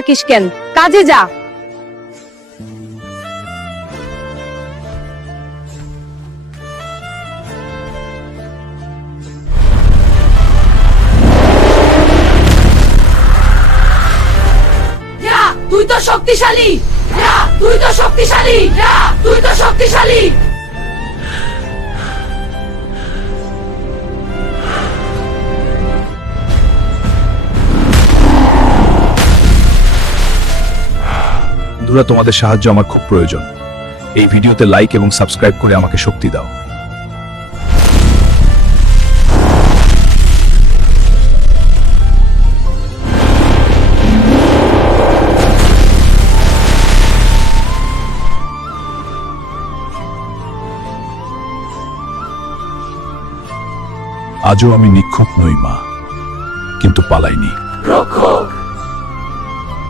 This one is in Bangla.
থাকিস কেন? কাজে যা। তুই তো শক্তিশালী, তুই তো শক্তিশালী, তুই তো শক্তিশালী। বন্ধুরা, তোমাদের সাহায্য আমার খুব প্রয়োজন। এই ভিডিওতে লাইক এবং সাবস্ক্রাইব করে আমাকে শক্তি দাও। আজও আমি নিক্ষুপ নই মা, কিন্তু পালাইনি। রক্ষক,